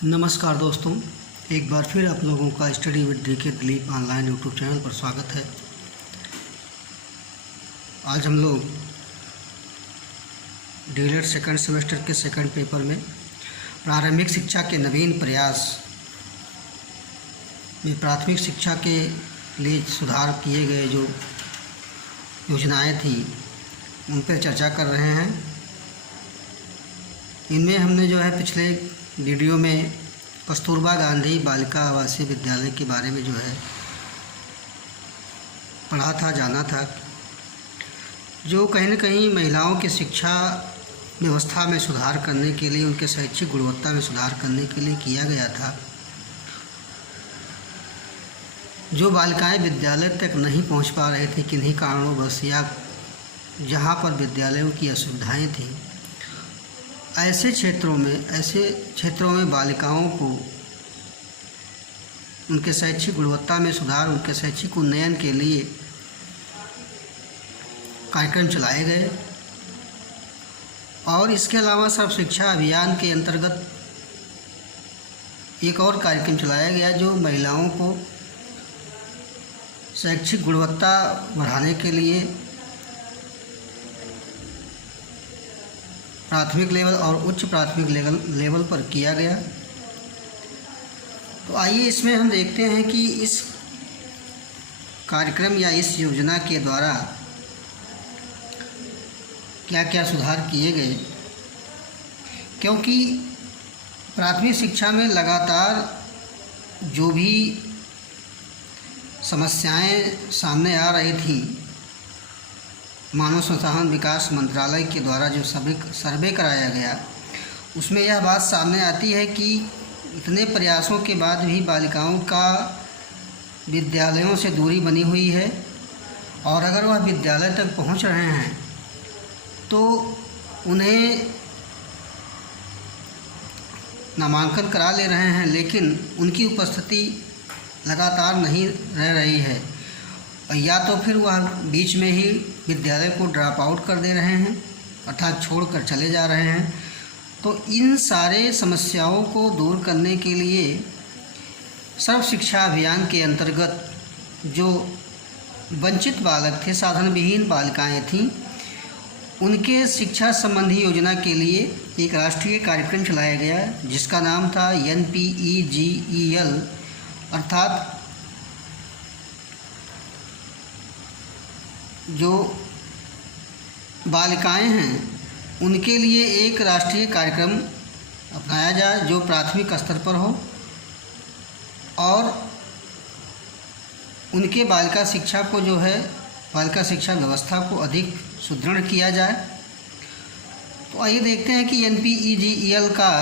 नमस्कार दोस्तों, एक बार फिर आप लोगों का study with DK Dilip online YouTube channel पर स्वागत है। आज हम लोग डीएलएड सेकंड सेमेस्टर के सेकंड पेपर में प्रारंभिक शिक्षा के नवीन प्रयास में प्राथमिक शिक्षा के लिए सुधार किए गए जो योजनाएं थी उन पर चर्चा कर रहे हैं। इनमें हमने जो है पिछले वीडियो में कस्तूरबा गांधी बालिका आवासीय विद्यालय के बारे में जो है पढ़ा था, जाना था, जो कहीं न कहीं महिलाओं की शिक्षा व्यवस्था में सुधार करने के लिए, उनके शैक्षिक गुणवत्ता में सुधार करने के लिए किया गया था। जो बालिकाएं विद्यालय तक नहीं पहुंच पा रही थी किन्हीं कारणों या जहां पर विद्यालयों की असुविधाएं थी, ऐसे क्षेत्रों में बालिकाओं को उनके शैक्षिक गुणवत्ता में सुधार, उनके शैक्षिक उन्नयन के लिए कार्यक्रम चलाए गए। और इसके अलावा सर्व शिक्षा अभियान के अंतर्गत एक और कार्यक्रम चलाया गया जो महिलाओं को शैक्षिक गुणवत्ता बढ़ाने के लिए प्राथमिक लेवल और उच्च प्राथमिक लेवल पर किया गया। तो आइए इसमें हम देखते हैं कि इस कार्यक्रम या इस योजना के द्वारा क्या क्या सुधार किए गए, क्योंकि प्राथमिक शिक्षा में लगातार जो भी समस्याएं सामने आ रही थी, मानव संसाधन विकास मंत्रालय के द्वारा जो सर्वे कराया गया उसमें यह बात सामने आती है कि इतने प्रयासों के बाद भी बालिकाओं का विद्यालयों से दूरी बनी हुई है, और अगर वह विद्यालय तक पहुंच रहे हैं तो उन्हें नामांकन करा ले रहे हैं, लेकिन उनकी उपस्थिति लगातार नहीं रह रही है, या तो फिर वह बीच में ही विद्यालय को ड्रॉप आउट कर दे रहे हैं, अर्थात छोड़कर चले जा रहे हैं। तो इन सारे समस्याओं को दूर करने के लिए सर्व शिक्षा अभियान के अंतर्गत जो वंचित बालक थे, साधन विहीन बालिकाएं थीं, उनके शिक्षा संबंधी योजना के लिए एक राष्ट्रीय कार्यक्रम चलाया गया जिसका नाम था NPEGEL, अर्थात जो बालिकाएं हैं उनके लिए एक राष्ट्रीय कार्यक्रम अपनाया जाए जो प्राथमिक स्तर पर हो और उनके बालिका शिक्षा को जो है बालिका शिक्षा व्यवस्था को अधिक सुदृढ़ किया जाए। तो आइए देखते हैं कि NPEGEL का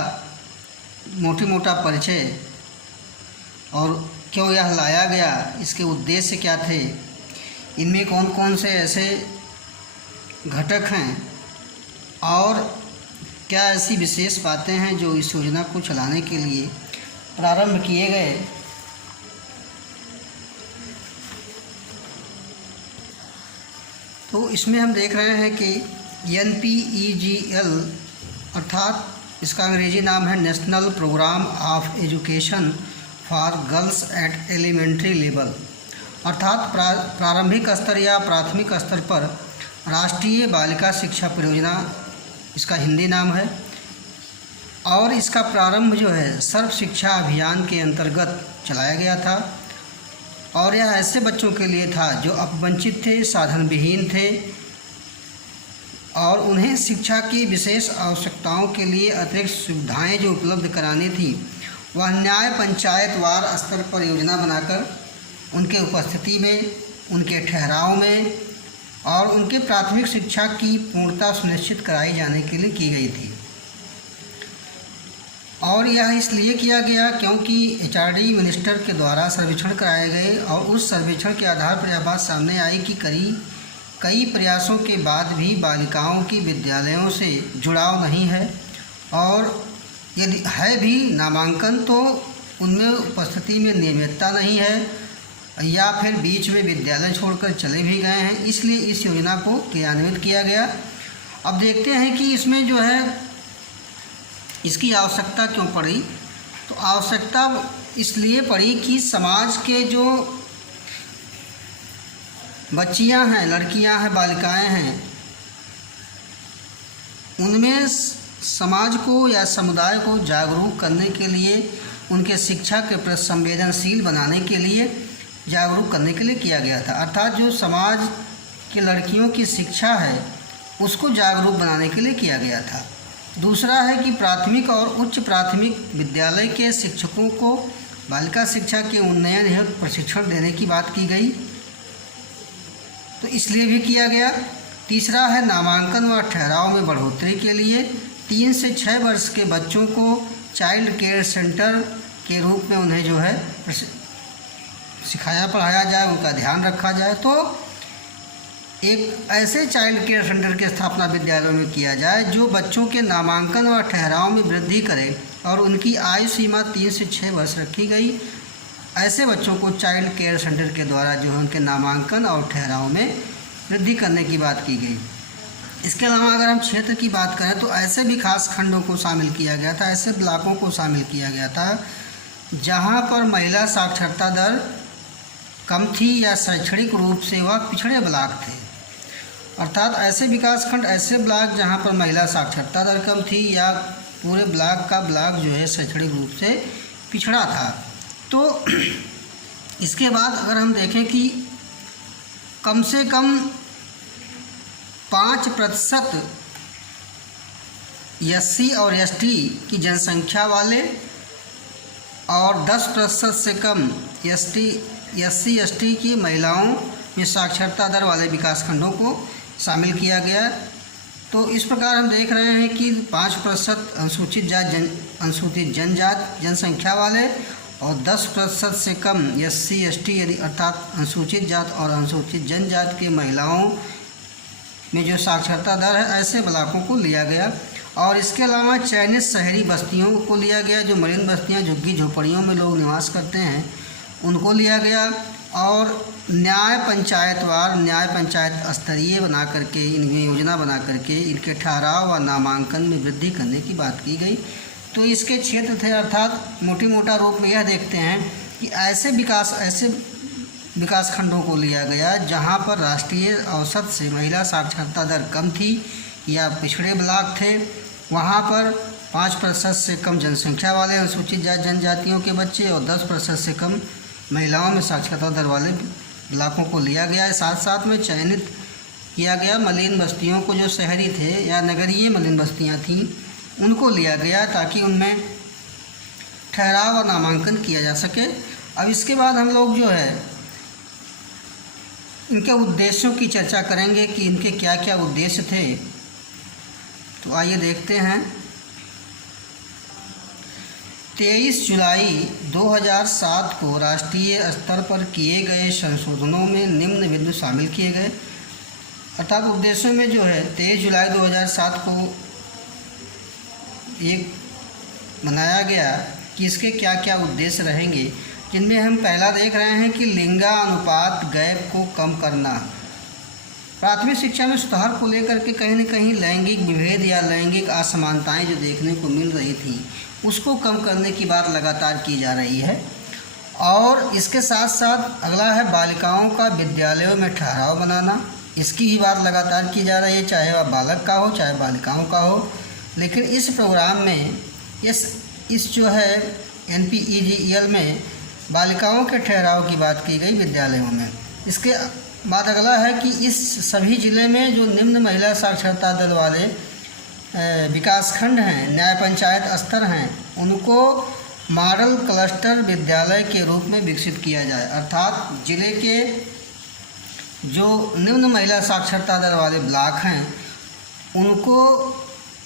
मोटा परिचय और क्यों यह लाया गया, इसके उद्देश्य क्या थे, इनमें कौन कौन से ऐसे घटक हैं और क्या ऐसी विशेष बातें हैं जो इस योजना को चलाने के लिए प्रारंभ किए गए। तो इसमें हम देख रहे हैं कि NPEGEL अर्थात इसका अंग्रेजी नाम है national programme of education for girls at elementary level, अर्थात प्रारंभिक स्तर या प्राथमिक स्तर पर राष्ट्रीय बालिका शिक्षा परियोजना इसका हिंदी नाम है। और इसका प्रारंभ जो है सर्व शिक्षा अभियान के अंतर्गत चलाया गया था, और यह ऐसे बच्चों के लिए था जो अपवंचित थे, साधन विहीन थे, और उन्हें शिक्षा की विशेष आवश्यकताओं के लिए अतिरिक्त सुविधाएं जो उपलब्ध करानी थी वह न्याय पंचायतवार स्तर पर योजना बनाकर उनके उपस्थिति में, उनके ठहराव में और उनके प्राथमिक शिक्षा की पूर्णता सुनिश्चित कराई जाने के लिए की गई थी। और यह इसलिए किया गया क्योंकि HRD मिनिस्टर के द्वारा सर्वेक्षण कराए गए और उस सर्वेक्षण के आधार पर यह बात सामने आई कि कई प्रयासों के बाद भी बालिकाओं की विद्यालयों से जुड़ाव नहीं है, और यदि है भी नामांकन तो उनमें उपस्थिति में नियमितता नहीं है, या फिर बीच में विद्यालय छोड़कर चले भी गए हैं। इसलिए इस योजना को क्रियान्वित किया गया। अब देखते हैं कि इसमें जो है इसकी आवश्यकता क्यों पड़ी। तो आवश्यकता इसलिए पड़ी कि समाज के जो बच्चियां हैं, लड़कियां हैं, बालिकाएं हैं, उनमें समाज को या समुदाय को जागरूक करने के लिए, उनके शिक्षा के प्रति संवेदनशील बनाने के लिए, जागरूक करने के लिए किया गया था। अर्थात जो समाज की लड़कियों की शिक्षा है उसको जागरूक बनाने के लिए किया गया था। दूसरा है कि प्राथमिक और उच्च प्राथमिक विद्यालय के शिक्षकों को बालिका शिक्षा के उन्नयन हेतु प्रशिक्षण देने की बात की गई, तो इसलिए भी किया गया। तीसरा है नामांकन व ठहराव में बढ़ोतरी के लिए 3 से 6 वर्ष के बच्चों को चाइल्ड केयर सेंटर के रूप में उन्हें जो है सिखाया पढ़ाया जाए, उनका ध्यान रखा जाए। तो एक ऐसे चाइल्ड केयर सेंटर की स्थापना विद्यालयों में किया जाए जो बच्चों के नामांकन व ठहराव में वृद्धि करे, और उनकी आयु सीमा 3 से 6 वर्ष रखी गई। ऐसे बच्चों को चाइल्ड केयर सेंटर के द्वारा जो है उनके नामांकन और ठहराव में वृद्धि करने की बात की गई। इसके अलावा अगर हम क्षेत्र की बात करें तो ऐसे विकास खंडों को शामिल किया गया था, ऐसे ब्लॉकों को शामिल किया गया था जहां पर महिला साक्षरता दर कम थी या शैक्षणिक रूप से वह पिछड़े ब्लॉक थे। अर्थात ऐसे विकासखंड, ऐसे ब्लॉक जहां पर महिला साक्षरता दर कम थी या पूरे ब्लॉक का ब्लॉक जो है शैक्षणिक रूप से पिछड़ा था। तो इसके बाद अगर हम देखें कि कम से कम 5% SC और ST की जनसंख्या वाले और 10% से कम SC ST की महिलाओं में साक्षरता दर वाले विकासखंडों को शामिल किया गया। तो इस प्रकार हम देख रहे हैं कि 5% अनुसूचित जनजाति जनसंख्या वाले और 10% से कम SC ST अर्थात अनुसूचित जात और अनुसूचित जनजाति की महिलाओं में जो साक्षरता दर है, ऐसे ब्लॉकों को लिया गया। और इसके अलावा चयनित शहरी बस्तियों को लिया गया, जो मलिन बस्तियां, झुग्गी झोपड़ियों में लोग निवास करते हैं, उनको लिया गया। और न्याय पंचायत स्तरीय बना करके, इनमें योजना बना करके इनके ठहराव व नामांकन में वृद्धि करने की बात की गई। तो इसके क्षेत्र थे, अर्थात मोटा रूप में यह देखते हैं कि ऐसे विकास खंडों को लिया गया जहां पर राष्ट्रीय औसत से महिला साक्षरता दर कम थी या पिछड़े ब्लॉक थे, वहां पर 5% से कम जनसंख्या वाले अनुसूचित जाति जनजातियों के बच्चे और 10% से कम महिलाओं में साक्षरता दर वाले ब्लॉकों को लिया गया। साथ साथ में चयनित किया गया मलिन बस्तियों को, जो शहरी थे या नगरीय मलिन बस्तियां थीं, उनको लिया गया ताकि उनमें ठहराव और नामांकन किया जा सके। अब इसके बाद हम लोग जो है इनके उद्देश्यों की चर्चा करेंगे कि इनके क्या क्या उद्देश्य थे। तो आइए देखते हैं। 23 जुलाई 2007 को राष्ट्रीय स्तर पर किए गए संशोधनों में निम्न बिंदु शामिल किए गए। अर्थात उद्देश्यों में जो है 23 जुलाई 2007 को एक बनाया गया कि इसके क्या क्या उद्देश्य रहेंगे, जिनमें हम पहला देख रहे हैं कि लिंगानुपात गैप को कम करना। प्राथमिक शिक्षा में सुधार को लेकर के कहीं न कहीं लैंगिक विभेद या लैंगिक असमानताएं जो देखने को मिल रही थी, उसको कम करने की बात लगातार की जा रही है। और इसके साथ साथ अगला है बालिकाओं का विद्यालयों में ठहराव बनाना। इसकी ही बात लगातार की जा रही है, चाहे वह बालक का हो चाहे बालिकाओं का हो। लेकिन इस प्रोग्राम में इस जो है NPEGEL में बालिकाओं के ठहराव की बात की गई विद्यालयों में। इसके बाद अगला है कि इस सभी ज़िले में जो निम्न महिला साक्षरता दर वाले विकासखंड हैं, न्याय पंचायत स्तर हैं, उनको मॉडल क्लस्टर विद्यालय के रूप में विकसित किया जाए। अर्थात ज़िले के जो निम्न महिला साक्षरता दर वाले ब्लॉक हैं, उनको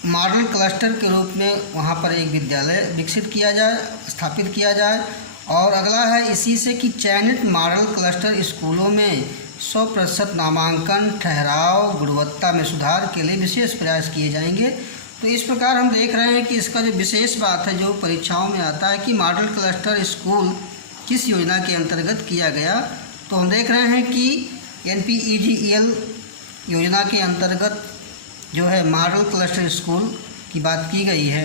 मॉडल क्लस्टर के रूप में वहाँ पर एक विद्यालय विकसित किया जाए, स्थापित किया जाए। और अगला है इसी से कि चयनित मॉडल क्लस्टर स्कूलों में 100% नामांकन, ठहराव, गुणवत्ता में सुधार के लिए विशेष प्रयास किए जाएंगे। तो इस प्रकार हम देख रहे हैं कि इसका जो विशेष बात है जो परीक्षाओं में आता है कि मॉडल क्लस्टर स्कूल किस योजना के अंतर्गत किया गया। तो हम देख रहे हैं कि NPEGEL योजना के अंतर्गत जो है मॉडल क्लस्टर स्कूल की बात की गई है।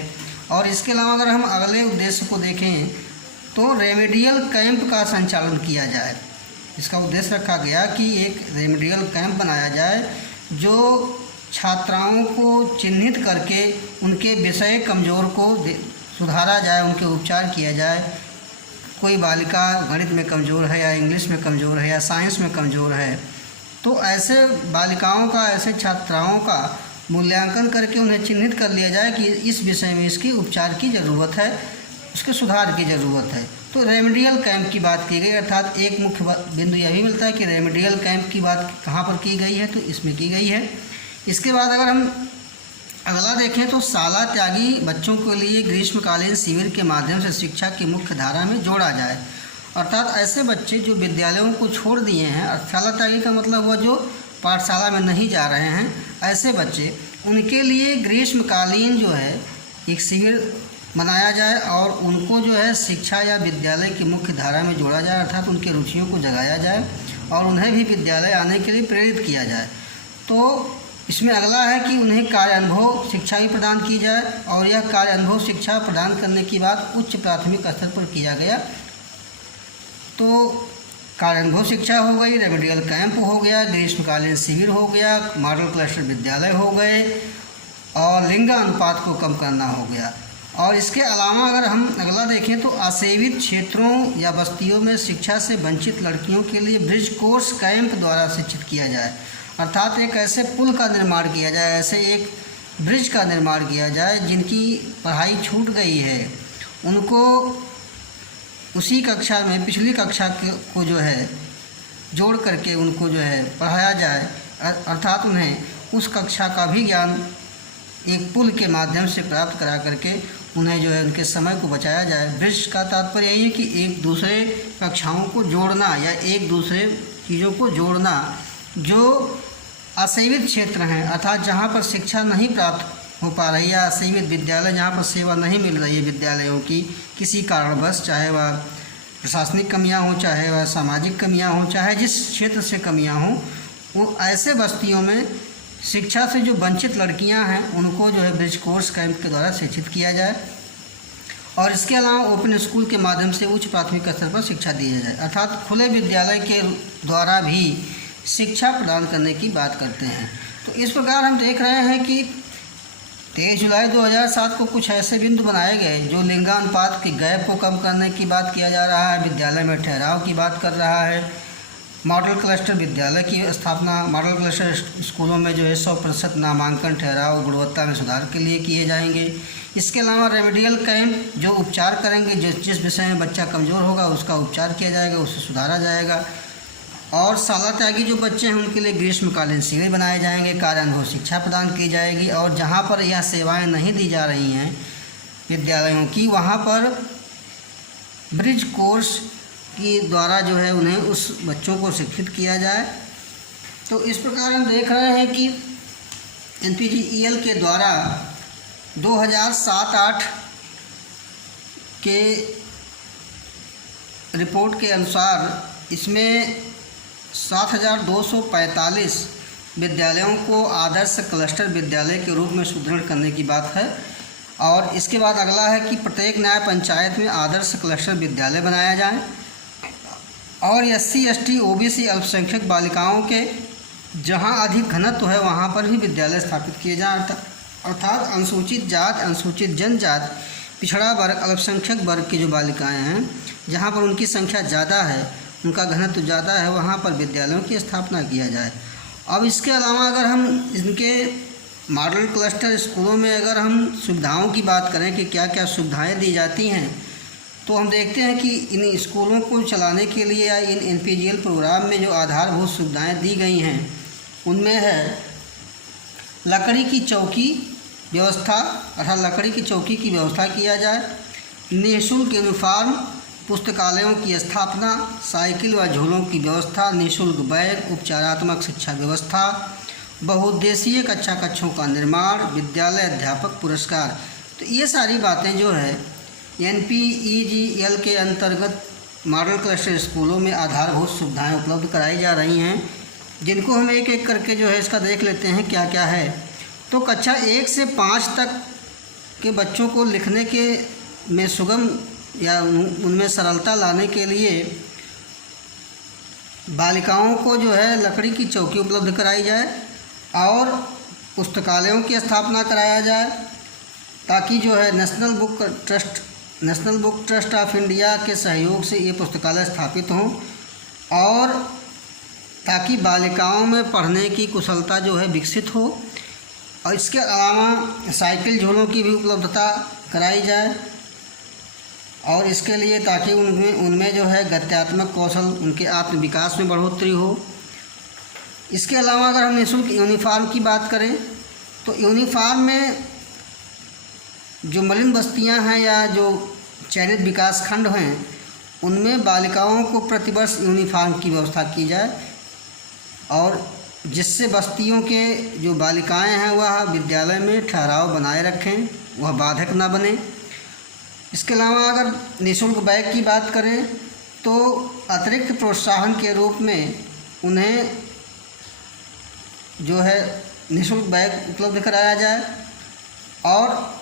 और इसके अलावा अगर हम अगले उद्देश्य को देखें तो रेमेडियल कैंप का संचालन किया जाए। इसका उद्देश्य रखा गया कि एक रेमेडियल कैंप बनाया जाए जो छात्राओं को चिन्हित करके उनके विषय कमज़ोर को सुधारा जाए, उनके उपचार किया जाए। कोई बालिका गणित में कमज़ोर है या इंग्लिश में कमज़ोर है या साइंस में कमज़ोर है, तो ऐसे बालिकाओं का, ऐसे छात्राओं का मूल्यांकन करके उन्हें चिन्हित कर लिया जाए कि इस विषय में इसकी उपचार की ज़रूरत है, उसके सुधार की ज़रूरत है। तो रेमेडियल कैंप की बात की गई, अर्थात एक मुख्य बिंदु यह भी मिलता है कि रेमेडियल कैंप की बात कहाँ पर की गई है, तो इसमें की गई है। इसके बाद अगर हम अगला देखें तो शाला त्यागी बच्चों के लिए ग्रीष्मकालीन शिविर के माध्यम से शिक्षा की मुख्य धारा में जोड़ा जाए। अर्थात ऐसे बच्चे जो विद्यालयों को छोड़ दिए हैं, शाला त्यागी का मतलब हुआ जो पाठशाला में नहीं जा रहे हैं, ऐसे बच्चे, उनके लिए ग्रीष्मकालीन जो है एक शिविर मनाया जाए और उनको जो है शिक्षा या विद्यालय की मुख्य धारा में जोड़ा जाए, अर्थात उनकी रुचियों को जगाया जाए और उन्हें भी विद्यालय आने के लिए प्रेरित किया जाए। तो इसमें अगला है कि उन्हें कार्य अनुभव शिक्षा भी प्रदान की जाए और यह कार्य अनुभव शिक्षा प्रदान करने की बात उच्च प्राथमिक स्तर पर किया गया। तो कार्य अनुभव शिक्षा हो गई, रेमेडियल कैंप हो गया, ग्रीष्मकालीन शिविर हो गया, मॉडल क्लस्टर विद्यालय हो गए और लिंग अनुपात को कम करना हो गया। और इसके अलावा अगर हम अगला देखें तो असेवित क्षेत्रों या बस्तियों में शिक्षा से वंचित लड़कियों के लिए ब्रिज कोर्स कैंप द्वारा शिक्षित किया जाए। अर्थात एक ऐसे पुल का निर्माण किया जाए, ऐसे एक ब्रिज का निर्माण किया जाए जिनकी पढ़ाई छूट गई है, उनको उसी कक्षा में पिछली कक्षा को जो है जोड़ करके उनको जो है पढ़ाया जाए, अर्थात उन्हें उस कक्षा का भी ज्ञान एक पुल के माध्यम से प्राप्त करा करके उन्हें जो है उनके समय को बचाया जाए। ब्रिज का तात्पर्य यही है कि एक दूसरे कक्षाओं को जोड़ना या एक दूसरे चीज़ों को जोड़ना। जो असेवित क्षेत्र हैं, अर्थात जहाँ पर शिक्षा नहीं प्राप्त हो पा रही है, असेवित विद्यालय जहाँ पर सेवा नहीं मिल रही है विद्यालयों की किसी कारणवश, चाहे वह प्रशासनिक कमियाँ हों, चाहे वह सामाजिक कमियाँ हों, चाहे जिस क्षेत्र से कमियाँ हों, वो ऐसे बस्तियों में शिक्षा से जो वंचित लड़कियां हैं उनको जो है ब्रिज कोर्स कैंप के द्वारा शिक्षित किया जाए और इसके अलावा ओपन स्कूल के माध्यम से उच्च प्राथमिक स्तर पर शिक्षा दी जाए, अर्थात खुले विद्यालय के द्वारा भी शिक्षा प्रदान करने की बात करते हैं। तो इस प्रकार हम देख रहे हैं कि 23 जुलाई 2007 को कुछ ऐसे बिंदु बनाए गए जो लिंगानुपात के गैप को कम करने की बात किया जा रहा है, विद्यालय में ठहराव की बात कर रहा है, मॉडल क्लस्टर विद्यालय की स्थापना, मॉडल क्लस्टर स्कूलों में जो है 100% नामांकन ठहराव गुणवत्ता में सुधार के लिए किए जाएंगे। इसके अलावा रेमेडियल कैंप जो उपचार करेंगे, जिस विषय में बच्चा कमज़ोर होगा उसका उपचार किया जाएगा, उसे सुधारा जाएगा। और शाला त्यागी जो बच्चे हैं उनके लिए ग्रीष्मकालीन शिविर बनाए जाएंगे, कार्य अनुभव शिक्षा प्रदान की जाएगी और जहाँ पर यह सेवाएँ नहीं दी जा रही हैं विद्यालयों की, वहाँ पर ब्रिज कोर्स के द्वारा जो है उन्हें उस बच्चों को शिक्षित किया जाए। तो इस प्रकार हम देख रहे हैं कि NPTEL के द्वारा 2007-8 के रिपोर्ट के अनुसार इसमें 7,245 विद्यालयों को आदर्श क्लस्टर विद्यालय के रूप में सुदृढ़ करने की बात है। और इसके बाद अगला है कि प्रत्येक न्याय पंचायत में आदर्श क्लस्टर विद्यालय बनाया जाए और SC, ST, OBC अल्पसंख्यक बालिकाओं के जहां अधिक घनत्व है वहां पर ही विद्यालय स्थापित किए जाएं, अर्थात अनुसूचित जात, अनुसूचित जनजात, पिछड़ा वर्ग, अल्पसंख्यक वर्ग की जो बालिकाएं हैं जहां पर उनकी संख्या ज़्यादा है, उनका घनत्व ज़्यादा है, वहां पर विद्यालयों की स्थापना किया जाए। अब इसके अलावा अगर हम इनके मॉडल क्लस्टर स्कूलों में अगर हम सुविधाओं की बात करें कि क्या क्या सुविधाएँ दी जाती हैं, तो हम देखते हैं कि इन स्कूलों को चलाने के लिए या इन NPTEL प्रोग्राम में जो आधारभूत सुविधाएं दी गई हैं उनमें है लकड़ी की चौकी व्यवस्था, अर्थात लकड़ी की चौकी की व्यवस्था किया जाए, निःशुल्क यूनिफॉर्म, पुस्तकालयों की स्थापना, साइकिल व झूलों की व्यवस्था, निःशुल्क बैग, उपचारात्मक शिक्षा व्यवस्था, बहुउद्देशीय कक्षों का निर्माण, विद्यालय अध्यापक पुरस्कार। तो ये सारी बातें जो है NPTEL के अंतर्गत मॉडल क्लस्टर स्कूलों में आधारभूत सुविधाएं उपलब्ध कराई जा रही हैं, जिनको हम एक एक करके जो है इसका देख लेते हैं क्या क्या है। तो कक्षा 1 से 5 तक के बच्चों को लिखने के में सुगम या उनमें सरलता लाने के लिए बालिकाओं को जो है लकड़ी की चौकी उपलब्ध कराई जाए और पुस्तकालयों की स्थापना कराया जाए, ताकि जो है national book trust of India के सहयोग से ये पुस्तकालय स्थापित हों और ताकि बालिकाओं में पढ़ने की कुशलता जो है विकसित हो। और इसके अलावा साइकिल झोलों की भी उपलब्धता कराई जाए और इसके लिए ताकि उनमें जो है गत्यात्मक कौशल, उनके आत्म विकास में बढ़ोतरी हो। इसके अलावा अगर हम निःशुल्क यूनिफॉर्म की बात करें तो यूनिफॉर्म में जो मलिन बस्तियां हैं या जो चयनित विकास खंड हैं उनमें बालिकाओं को प्रतिवर्ष यूनिफॉर्म की व्यवस्था की जाए और जिससे बस्तियों के जो बालिकाएं हैं वह विद्यालय में ठहराव बनाए रखें, वह बाधक न बने। इसके अलावा अगर निःशुल्क बैग की बात करें तो अतिरिक्त प्रोत्साहन के रूप में उन्हें जो है निःशुल्क बैग उपलब्ध कराया जाए। और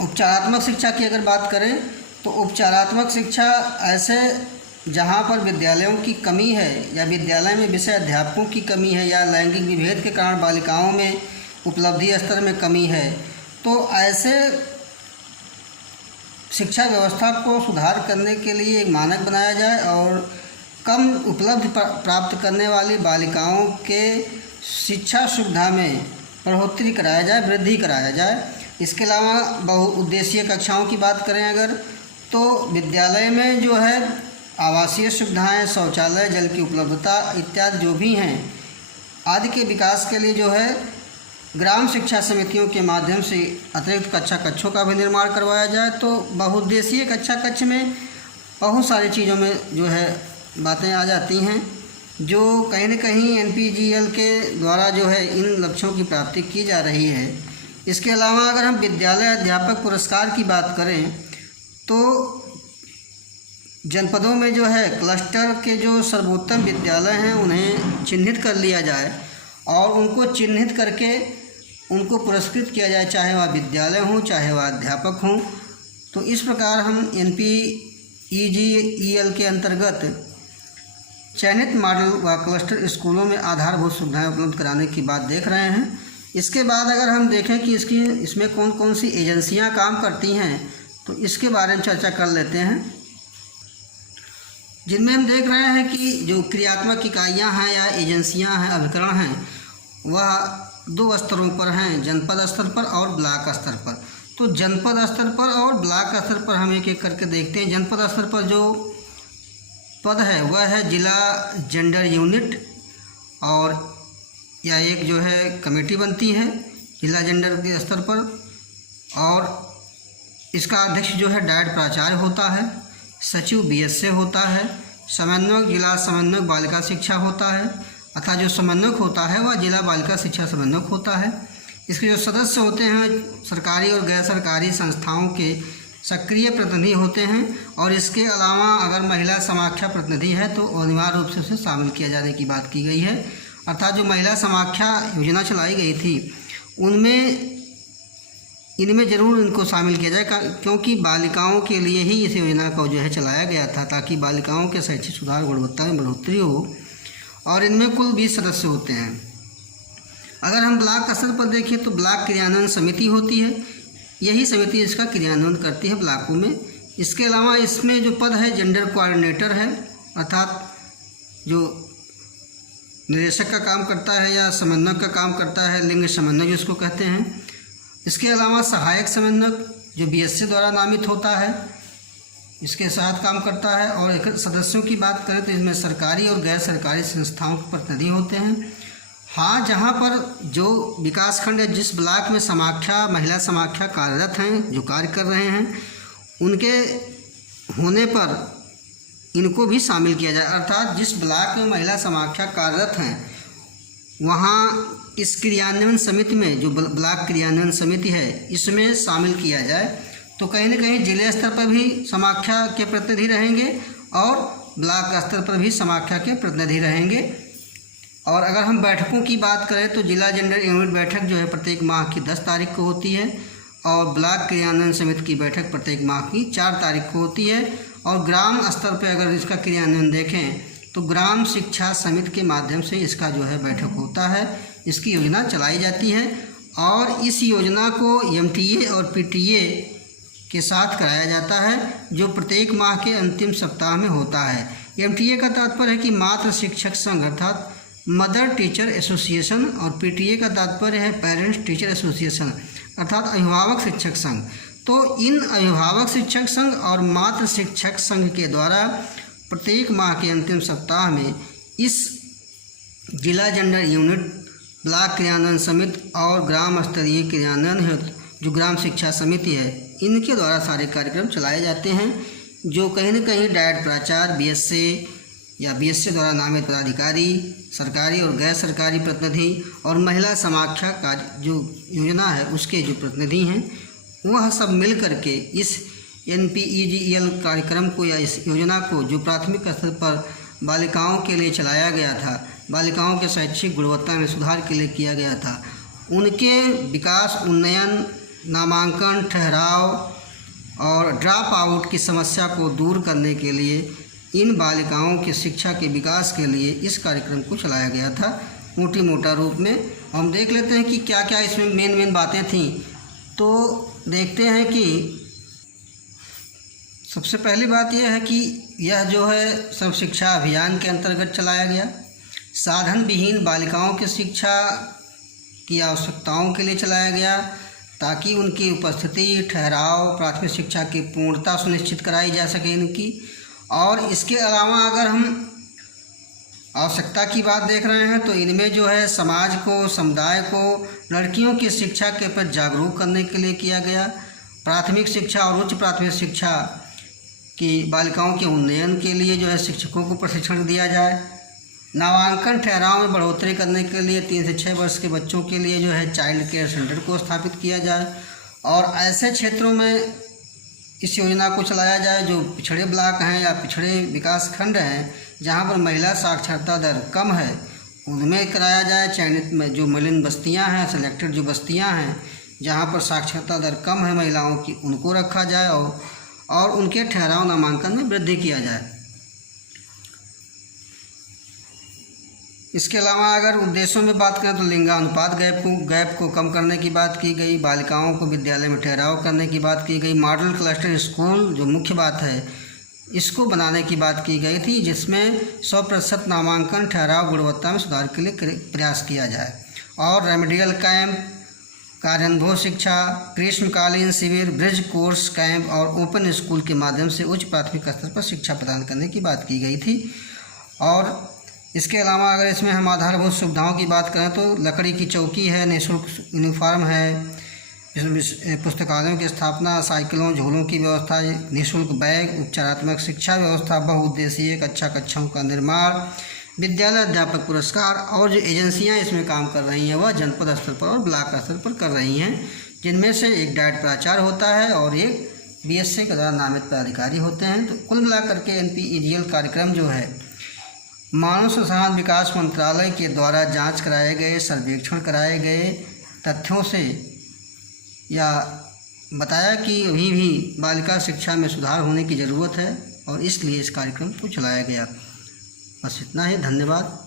उपचारात्मक शिक्षा की अगर बात करें तो उपचारात्मक शिक्षा ऐसे जहाँ पर विद्यालयों की कमी है या विद्यालय में विषय अध्यापकों की कमी है या लैंगिक विभेद के कारण बालिकाओं में उपलब्धि स्तर में कमी है, तो ऐसे शिक्षा व्यवस्था को सुधार करने के लिए एक मानक बनाया जाए और कम उपलब्धि प्राप्त करने वाली बालिकाओं के शिक्षा सुविधा में बढ़ोतरी कराया जाए, वृद्धि कराया जाए। इसके अलावा बहुउद्देशीय कक्षाओं की बात करें अगर तो विद्यालय में जो है आवासीय सुविधाएं, शौचालय, जल की उपलब्धता इत्यादि जो भी हैं आदि के विकास के लिए जो है ग्राम शिक्षा समितियों के माध्यम से अतिरिक्त कक्षा कक्षों का भी निर्माण करवाया जाए। तो बहुउद्देशीय कक्षा कक्ष में बहुत सारी चीज़ों में जो है बातें आ जाती हैं जो कहीं न कहीं NPGL के द्वारा जो है इन लक्ष्यों की प्राप्ति की जा रही है। इसके अलावा अगर हम विद्यालय अध्यापक पुरस्कार की बात करें तो जनपदों में जो है क्लस्टर के जो सर्वोत्तम विद्यालय हैं उन्हें चिन्हित कर लिया जाए और उनको चिन्हित करके उनको पुरस्कृत किया जाए, चाहे वह विद्यालय हों चाहे वह अध्यापक हों। तो इस प्रकार हम NPEGL के अंतर्गत चयनित मॉडल व क्लस्टर स्कूलों में आधारभूत सुविधाएं उपलब्ध कराने की बात देख रहे हैं। इसके बाद अगर हम देखें कि इसमें कौन कौन सी एजेंसियां काम करती हैं तो इसके बारे में चर्चा कर लेते हैं, जिनमें हम देख रहे हैं कि जो क्रियात्मक इकाइयां हैं या एजेंसियां हैं, अभिकरण हैं, वह 2 स्तरों पर हैं, जनपद स्तर पर और ब्लॉक स्तर पर। तो जनपद स्तर पर और ब्लॉक स्तर पर हम एक एक करके देखते हैं। जनपद स्तर पर जो पद है वह है जिला जेंडर यूनिट और या एक जो है कमेटी बनती है जिला जेंडर के स्तर पर और इसका अध्यक्ष जो है डायट प्राचार्य होता है, सचिव BSA होता है, समन्वयक जिला समन्वयक बालिका शिक्षा होता है अथवा जो समन्वयक होता है वह जिला बालिका शिक्षा समन्वयक होता है। इसके जो सदस्य होते हैं सरकारी और गैर सरकारी संस्थाओं के सक्रिय प्रतिनिधि होते हैं और इसके अलावा अगर महिला समाख्या प्रतिनिधि है तो अनिवार्य रूप से उसे शामिल किया जाने की बात की गई है। अर्थात जो महिला समाख्या योजना चलाई गई थी इनमें ज़रूर इनको शामिल किया जाए, क्योंकि बालिकाओं के लिए ही इस योजना को जो है चलाया गया था ताकि बालिकाओं के शैक्षिक सुधार गुणवत्ता में बढ़ोतरी हो। और इनमें कुल 20 सदस्य होते हैं। अगर हम ब्लॉक स्तर पर देखें तो ब्लॉक क्रियान्वयन समिति होती है, यही समिति इसका क्रियान्वयन करती है ब्लॉकों में। इसके अलावा इसमें जो पद है जेंडर कोऑर्डिनेटर है, अर्थात जो निदेशक का काम करता है या समन्वयक का काम करता है, लिंग समन्वय जिसको कहते हैं। इसके अलावा सहायक समन्वयक जो BSA द्वारा नामित होता है इसके साथ काम करता है। और एक सदस्यों की बात करें तो इसमें सरकारी और गैर सरकारी संस्थाओं के प्रतिनिधि होते हैं। हाँ, जहाँ पर जो विकास खंड है, जिस ब्लॉक में समाख्या महिला समाख्या कार्यरत हैं, जो कार्य कर रहे हैं, उनके होने पर इनको भी शामिल किया जाए। अर्थात जिस ब्लॉक में महिला समाख्या कार्यरत हैं वहाँ इस क्रियान्वयन समिति में जो ब्लॉक क्रियान्वयन समिति है इसमें शामिल किया जाए। तो कहीं न कहीं जिले स्तर पर भी समाख्या के प्रतिनिधि रहेंगे और ब्लॉक स्तर पर भी समाख्या के प्रतिनिधि रहेंगे। और अगर हम बैठकों की बात करें तो जिला जेंडर यूनिट बैठक जो है प्रत्येक माह की 10 तारीख को होती है और ब्लॉक क्रियान्वयन समिति की बैठक प्रत्येक माह की 4 तारीख को होती है। और ग्राम स्तर पर अगर इसका क्रियान्वयन देखें तो ग्राम शिक्षा समिति के माध्यम से इसका जो है बैठक होता है, इसकी योजना चलाई जाती है। और इस योजना को MTA और PTA के साथ कराया जाता है, जो प्रत्येक माह के अंतिम सप्ताह में होता है। MTA का तात्पर्य है कि मातृ शिक्षक संघ अर्थात मदर टीचर एसोसिएशन, और PTA का तात्पर्य है पेरेंट्स टीचर एसोसिएशन अर्थात अभिभावक शिक्षक संघ। तो इन अभिभावक शिक्षक संघ और मातृ शिक्षक संघ के द्वारा प्रत्येक माह के अंतिम सप्ताह में इस जिला जेंडर यूनिट, ब्लॉक क्रियान्वयन समिति और ग्राम स्तरीय क्रियान्वयन हेतु जो ग्राम शिक्षा समिति है, इनके द्वारा सारे कार्यक्रम चलाए जाते हैं, जो कहीं न कहीं डायट प्राचार्य, BSA या BSA द्वारा नामित पदाधिकारी, सरकारी और गैर सरकारी प्रतिनिधि और महिला समाख्या का जो योजना है उसके जो प्रतिनिधि हैं, वह सब मिल करके इस NPEGEL कार्यक्रम को या इस योजना को जो प्राथमिक स्तर पर बालिकाओं के लिए चलाया गया था, बालिकाओं के शैक्षिक गुणवत्ता में सुधार के लिए किया गया था, उनके विकास, उन्नयन, नामांकन, ठहराव और ड्रॉप आउट की समस्या को दूर करने के लिए, इन बालिकाओं की शिक्षा के विकास के लिए इस कार्यक्रम को चलाया गया था मोटी मोटा रूप में। हम देख लेते हैं कि क्या क्या इसमें मेन बातें थीं। तो देखते हैं कि सबसे पहली बात यह है कि यह जो है सर्व शिक्षा अभियान के अंतर्गत चलाया गया। साधन विहीन बालिकाओं की शिक्षा की आवश्यकताओं के लिए चलाया गया, ताकि उनकी उपस्थिति, ठहराव, प्राथमिक शिक्षा की पूर्णता सुनिश्चित कराई जा सके इनकी। और इसके अलावा अगर हम आवश्यकता की बात देख रहे हैं तो इनमें जो है समाज को, समुदाय को लड़कियों की शिक्षा के प्रति जागरूक करने के लिए किया गया। प्राथमिक शिक्षा और उच्च प्राथमिक शिक्षा की बालिकाओं के उन्नयन के लिए जो है शिक्षकों को प्रशिक्षण दिया जाए। नामांकन ठहराव में बढ़ोतरी करने के लिए 3 से 6 वर्ष के बच्चों के लिए जो है चाइल्ड केयर सेंटर को स्थापित किया जाए। और ऐसे क्षेत्रों में इस योजना को चलाया जाए जो पिछड़े ब्लॉक हैं या पिछड़े विकास खंड हैं, जहाँ पर महिला साक्षरता दर कम है, उनमें कराया जाए। चयनित में जो मलिन बस्तियाँ हैं, सेलेक्टेड जो बस्तियाँ हैं जहाँ पर साक्षरता दर कम है महिलाओं की, उनको रखा जाए और उनके ठहराव नामांकन में वृद्धि किया जाए। इसके अलावा अगर उद्देश्यों में बात करें तो लिंगानुपात गैप को कम करने की बात की गई, बालिकाओं को विद्यालय में ठहराव करने की बात की गई, मॉडल क्लस्टर स्कूल जो मुख्य बात है इसको बनाने की बात की गई थी, जिसमें 100% नामांकन, ठहराव, गुणवत्ता में सुधार के लिए प्रयास किया जाए। और रेमेडियल कैंप, कार्यान्वयन शिक्षा, ग्रीष्मकालीन शिविर, ब्रिज कोर्स कैंप और ओपन स्कूल के माध्यम से उच्च प्राथमिक स्तर पर शिक्षा प्रदान करने की बात की गई थी। और इसके अलावा अगर इसमें हम आधारभूत सुविधाओं की बात करें तो लकड़ी की चौकी है, निःशुल्क यूनिफॉर्म है, पुस्तकालयों की स्थापना, साइकिलों, झूलों की व्यवस्था, निःशुल्क बैग, उपचारात्मक शिक्षा व्यवस्था, बहुउद्देशीय कक्षाओं का निर्माण, विद्यालय अध्यापक पुरस्कार। और जो एजेंसियां इसमें काम कर रही हैं वह जनपद स्तर पर और ब्लॉक स्तर पर कर रही हैं, जिनमें से एक डायट प्राचार्य होता है और एक BSA के द्वारा नामित पदाधिकारी होते हैं। तो कुल मिलाकर के NPEGEL कार्यक्रम जो है मानव संसाधन विकास मंत्रालय के द्वारा जांच कराए गए, सर्वेक्षण कराए गए तथ्यों से या बताया कि अभी भी बालिका शिक्षा में सुधार होने की ज़रूरत है और इसलिए इस कार्यक्रम को चलाया गया। बस इतना ही, धन्यवाद।